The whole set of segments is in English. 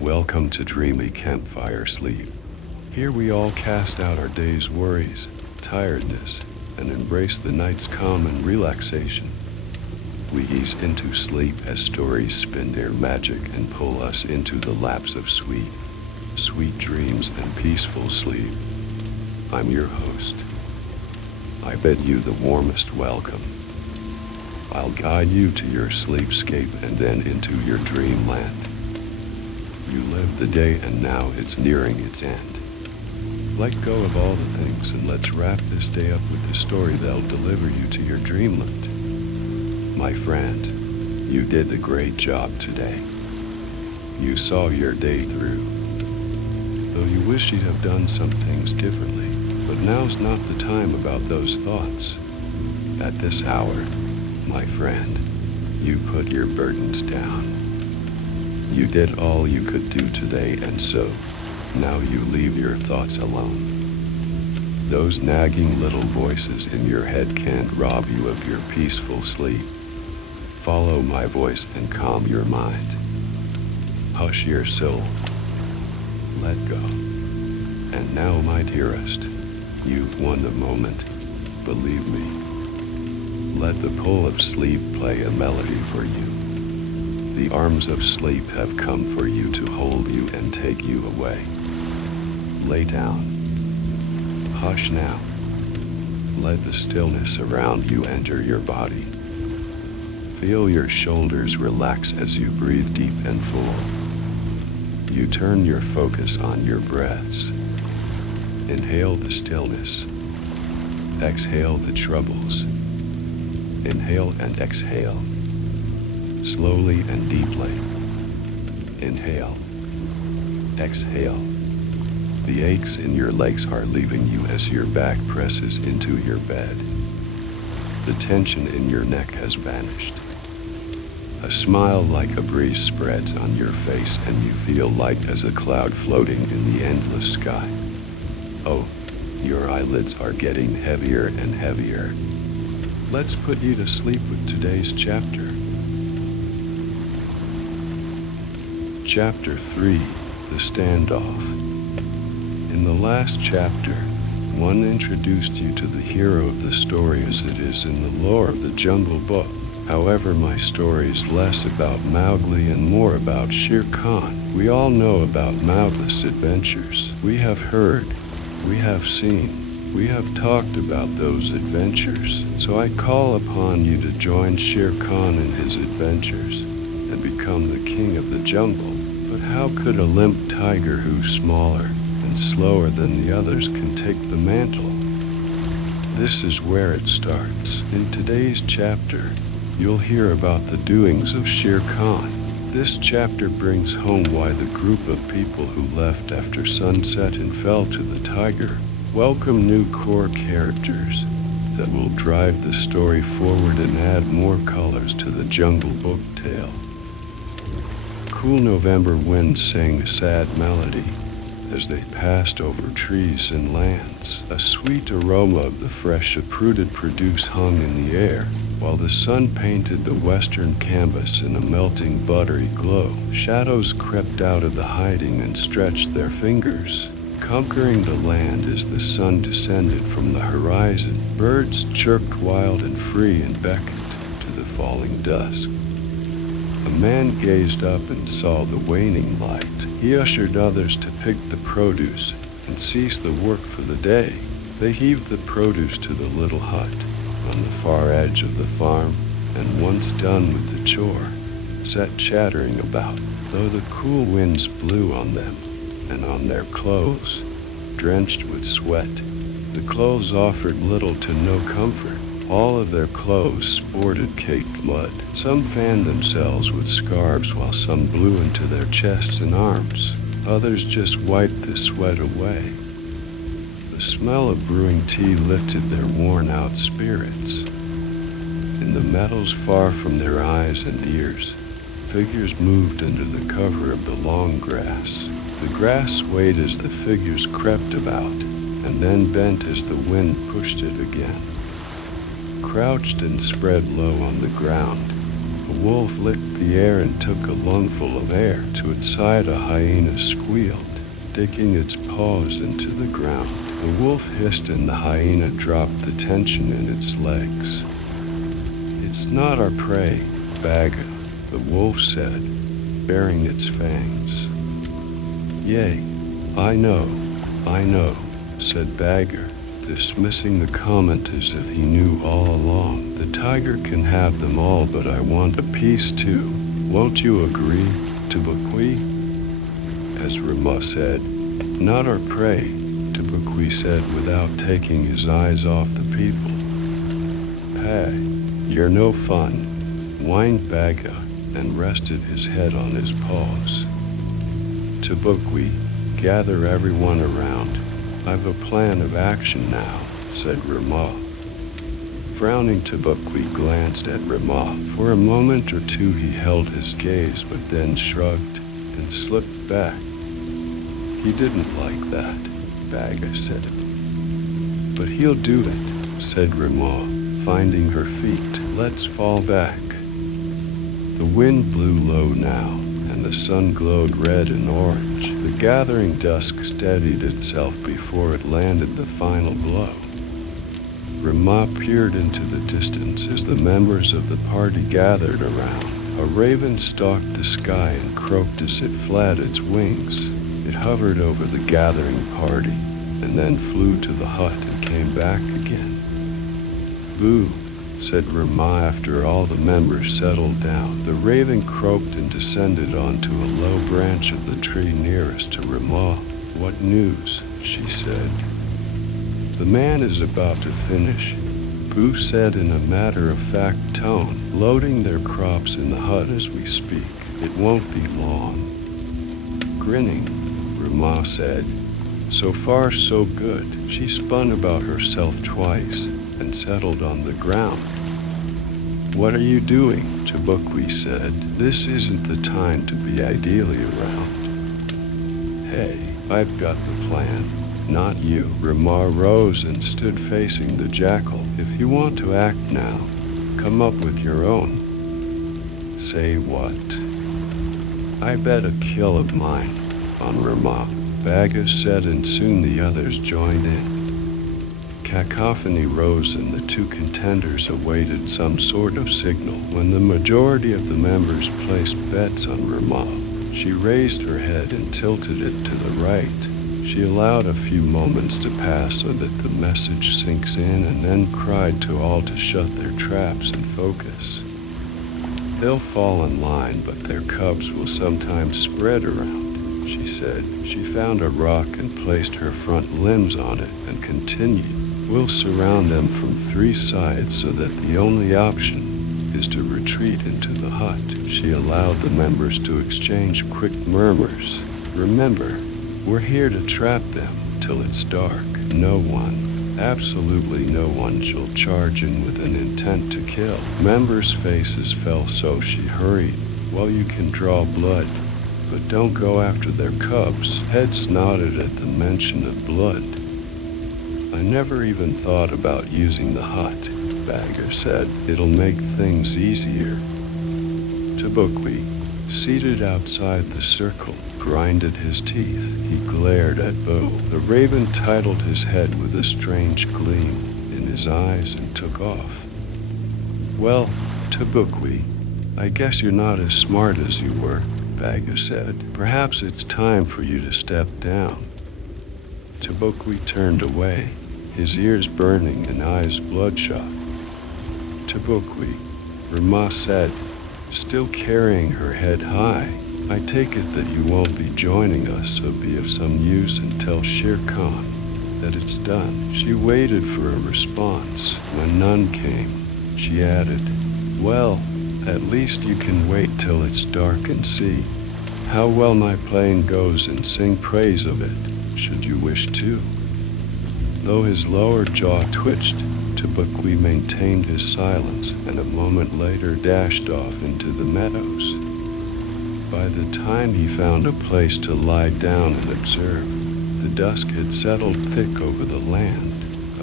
Welcome to Dreamy Campfire Sleep. Here we all cast out our day's worries, tiredness, and embrace the night's calm and relaxation. We ease into sleep as stories spin their magic and pull us into the laps of sweet, sweet dreams and peaceful sleep. I'm your host. I bid you the warmest welcome. I'll guide you to your sleepscape and then into your dreamland. You lived the day and now it's nearing its end. Let go of all the things and let's wrap this day up with the story that'll deliver you to your dreamland. My friend, you did a great job today. You saw your day through. Though you wish you'd have done some things differently, but now's not the time about those thoughts. At this hour, my friend, you put your burdens down. You did all you could do today, and so, now you leave your thoughts alone. Those nagging little voices in your head can't rob you of your peaceful sleep. Follow my voice and calm your mind. Hush your soul. Let go. And now, my dearest, you've won the moment. Believe me. Let the pull of sleep play a melody for you. The arms of sleep have come for you to hold you and take you away. Lay down. Hush now. Let the stillness around you enter your body. Feel your shoulders relax as you breathe deep and full. You turn your focus on your breaths. Inhale the stillness. Exhale the troubles. Inhale and exhale. Slowly and deeply. Inhale. Exhale. The aches in your legs are leaving you as your back presses into your bed. The tension in your neck has vanished. A smile like a breeze spreads on your face and you feel light as a cloud floating in the endless sky. Oh, your eyelids are getting heavier and heavier. Let's put you to sleep with today's chapter. Chapter 3, The Standoff. In the last chapter, one introduced you to the hero of the story as it is in the lore of the Jungle Book. However, my story is less about Mowgli and more about Shere Khan. We all know about Mowgli's adventures. We have heard, we have seen, we have talked about those adventures. So I call upon you to join Shere Khan in his adventures and become the king of the jungle. But how could a limp tiger who's smaller and slower than the others can take the mantle? This is where it starts. In today's chapter, you'll hear about the doings of Shere Khan. This chapter brings home why the group of people who left after sunset and fell to the tiger welcome new core characters that will drive the story forward and add more colors to the Jungle Book tale. Cool November winds sang a sad melody as they passed over trees and lands. A sweet aroma of the fresh uprooted produce hung in the air, while the sun painted the western canvas in a melting buttery glow. Shadows crept out of the hiding and stretched their fingers. Conquering the land as the sun descended from the horizon, birds chirped wild and free and beckoned to the falling dusk. A man gazed up and saw the waning light. He ushered others to pick the produce and cease the work for the day. They heaved the produce to the little hut on the far edge of the farm, and once done with the chore, sat chattering about, though the cool winds blew on them and on their clothes, drenched with sweat. The clothes offered little to no comfort. All of their clothes sported caked mud. Some fanned themselves with scarves while some blew into their chests and arms. Others just wiped the sweat away. The smell of brewing tea lifted their worn-out spirits. In the meadows far from their eyes and ears, figures moved under the cover of the long grass. The grass swayed as the figures crept about, and then bent as the wind pushed it again. Crouched and spread low on the ground, a wolf licked the air and took a lungful of air. To its side, a hyena squealed, digging its paws into the ground. The wolf hissed and the hyena dropped the tension in its legs. "It's not our prey, Bagheera," the wolf said, baring its fangs. "Yea, I know," said Bagheera, dismissing the comment as if he knew all along. "The tiger can have them all, but I want a piece too. Won't you agree, Tabukwi?" As Rama said. "Not our prey," Tabukwi said without taking his eyes off the people. "Pay, you're no fun," whined Bagheera and rested his head on his paws. "Tabukwi, gather everyone around. I've a plan of action now," said Rama. Frowning, Tabukwi glanced at Rama. For a moment or two he held his gaze, but then shrugged and slipped back. "He didn't like that," Bagheera said. "But he'll do it," said Rama, finding her feet. "Let's fall back." The wind blew low now, and the sun glowed red and orange. The gathering dusk steadied itself before it landed the final blow. Rama peered into the distance as the members of the party gathered around. A raven stalked the sky and croaked as it flapped its wings. It hovered over the gathering party, and then flew to the hut and came back again. "Boo," said Rama after all the members settled down. The raven croaked and descended onto a low branch of the tree nearest to Rama. "What news?" she said. "The man is about to finish," Boo said in a matter-of-fact tone, "loading their crops in the hut as we speak. It won't be long." Grinning, Rama said, "So far so good." She spun about herself twice and settled on the ground. "What are you doing?" Tabukwi said. "This isn't the time to be ideally around." "Hey, I've got the plan, not you." Rama rose and stood facing the jackal. "If you want to act now, come up with your own." "Say what?" "I bet a kill of mine on Rama," Bagheera said, and soon the others joined in. Cacophony rose and the two contenders awaited some sort of signal. When the majority of the members placed bets on Rama, she raised her head and tilted it to the right. She allowed a few moments to pass so that the message sinks in, and then cried to all to shut their traps and focus. "They'll fall in line, but their cubs will sometimes spread around," she said. She found a rock and placed her front limbs on it and continued. "We'll surround them from three sides so that the only option is to retreat into the hut." She allowed the members to exchange quick murmurs. "Remember, we're here to trap them till it's dark. No one, absolutely no one, shall charge in with an intent to kill." Members' faces fell, so she hurried. "Well, you can draw blood, but don't go after their cubs." Heads nodded at the mention of blood. "I never even thought about using the hut," Bagheera said. "It'll make things easier." Tabukwi, seated outside the circle, grinded his teeth. He glared at Bo. The raven titled his head with a strange gleam in his eyes and took off. "Well, Tabukwi, I guess you're not as smart as you were," Bagheera said. "Perhaps it's time for you to step down." Tabukwi turned away, his ears burning and eyes bloodshot. "Tabukwi," Rama said, still carrying her head high, "I take it that you won't be joining us, so be of some use and tell Shere Khan that it's done." She waited for a response. When none came, she added, "Well, at least you can wait till it's dark and see how well my playing goes and sing praise of it, should you wish to." Though his lower jaw twitched, Tabukwi maintained his silence, and a moment later dashed off into the meadows. By the time he found a place to lie down and observe, the dusk had settled thick over the land.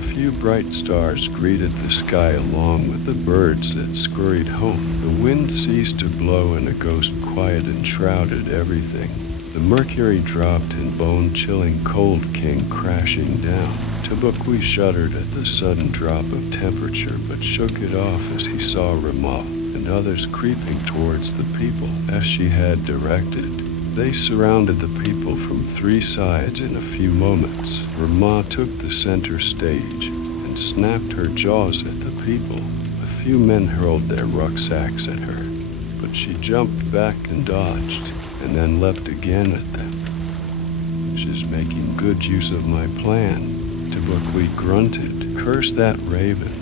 A few bright stars greeted the sky along with the birds that scurried home. The wind ceased to blow and a ghost quiet enshrouded everything. The mercury dropped and bone-chilling cold came crashing down. Tabukwi shuddered at the sudden drop of temperature but shook it off as he saw Ramal and others creeping towards the people as she had directed. They surrounded the people from three sides in a few moments. Ramal took the center stage and snapped her jaws at the people. A few men hurled their rucksacks at her, but she jumped back and dodged, and then leapt again at them. "She's making good use of my plan," Tabukwi grunted. "Curse that raven."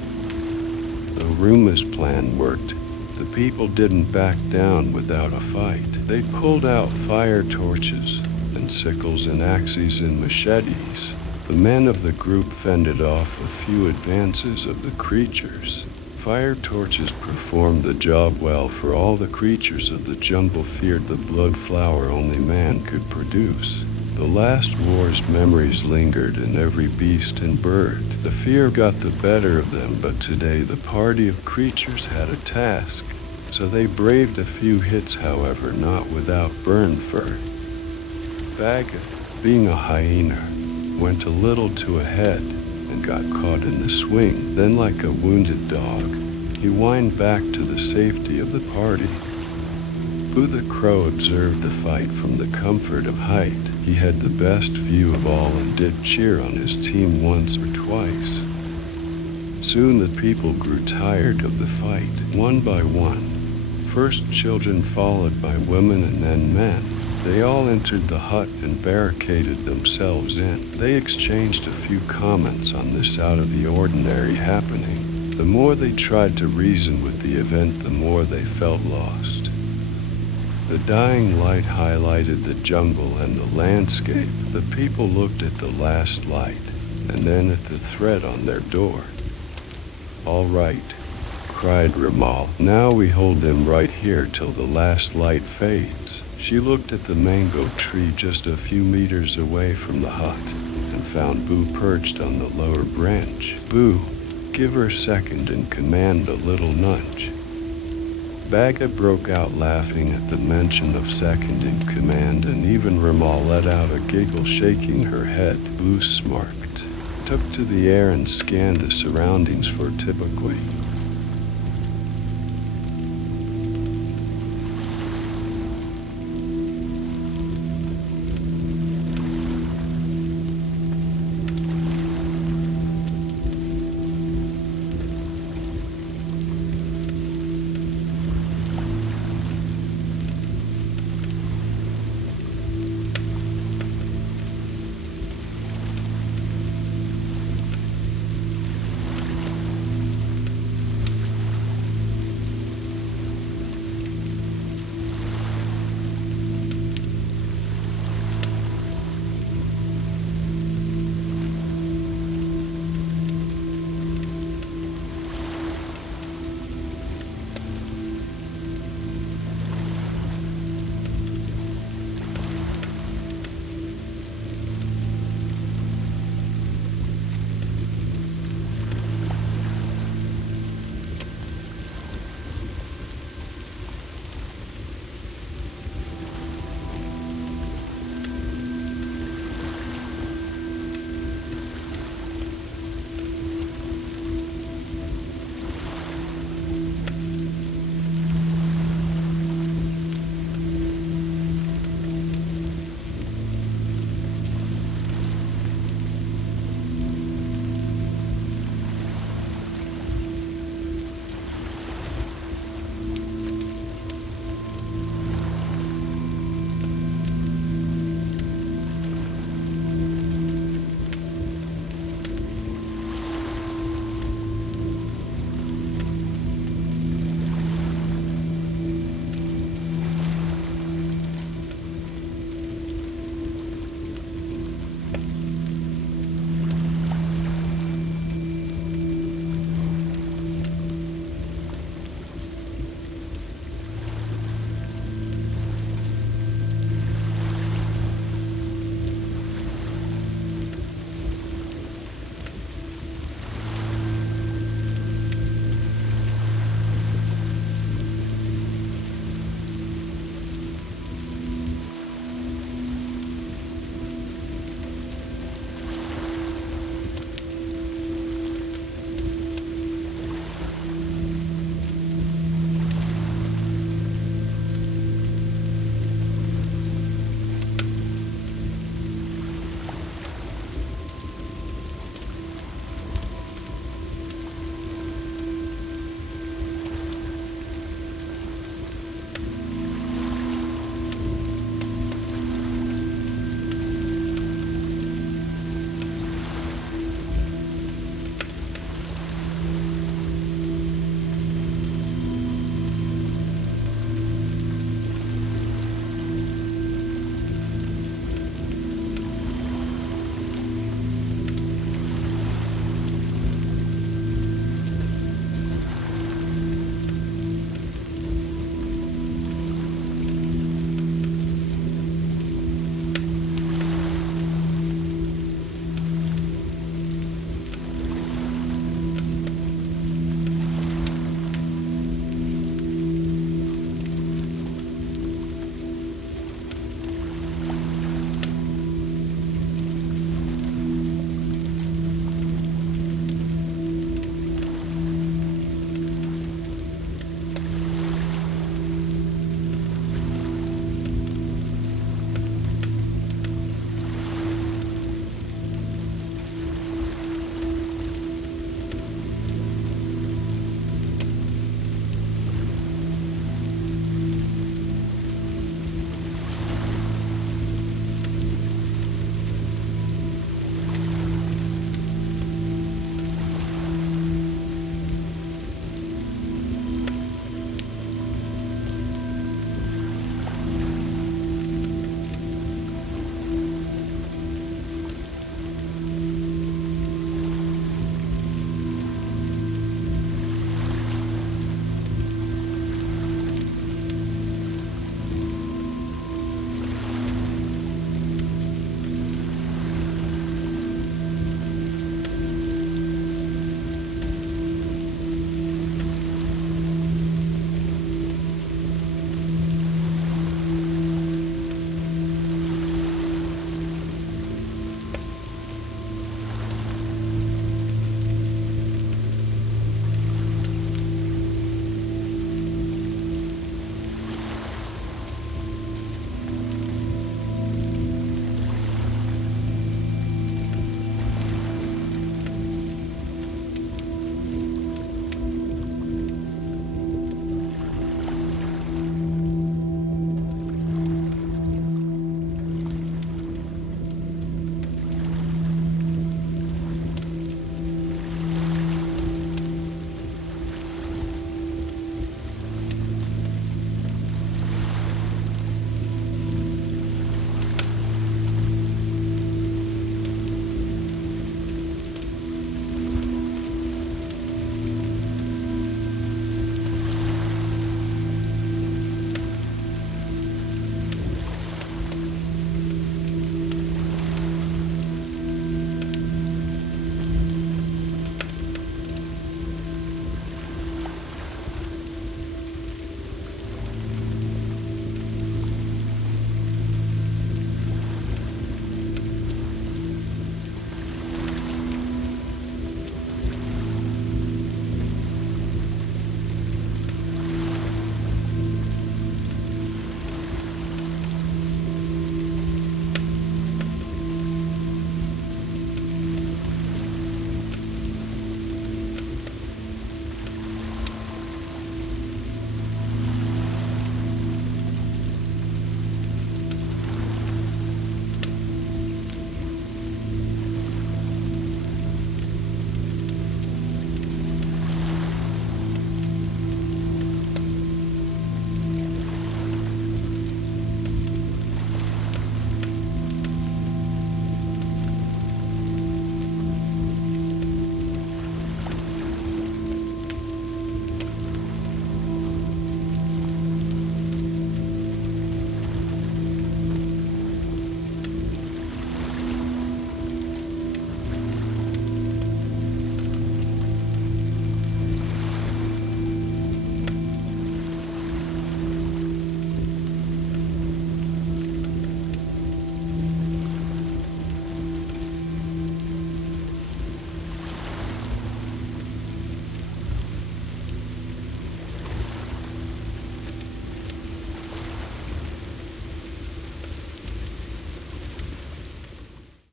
The Ruma's plan worked. The people didn't back down without a fight. They pulled out fire torches and sickles and axes and machetes. The men of the group fended off a few advances of the creatures. Fire torches performed the job well, for all the creatures of the jungle feared the blood flower only man could produce. The last war's memories lingered in every beast and bird. The fear got the better of them, but today the party of creatures had a task. So they braved a few hits, however, not without burned fur. Bagheera, being a hyena, went a little too ahead and got caught in the swing. Then, like a wounded dog, he whined back to the safety of the party. Boo the Crow observed the fight from the comfort of height. He had the best view of all and did cheer on his team once or twice. Soon the people grew tired of the fight, one by one. First children, followed by women and then men. They all entered the hut and barricaded themselves in. They exchanged a few comments on this out-of-the-ordinary happening. The more they tried to reason with the event, the more they felt lost. The dying light highlighted the jungle and the landscape. The people looked at the last light, and then at the threat on their door. "All right," cried Ramal. "Now we hold them right here till the last light fades." She looked at the mango tree just a few meters away from the hut and found Boo perched on the lower branch. "Boo, give her second and command a little nudge." Bagheera broke out laughing at the mention of second in command, and even Ramal let out a giggle, shaking her head. Boo smirked, took to the air and scanned the surroundings for Tabukwi.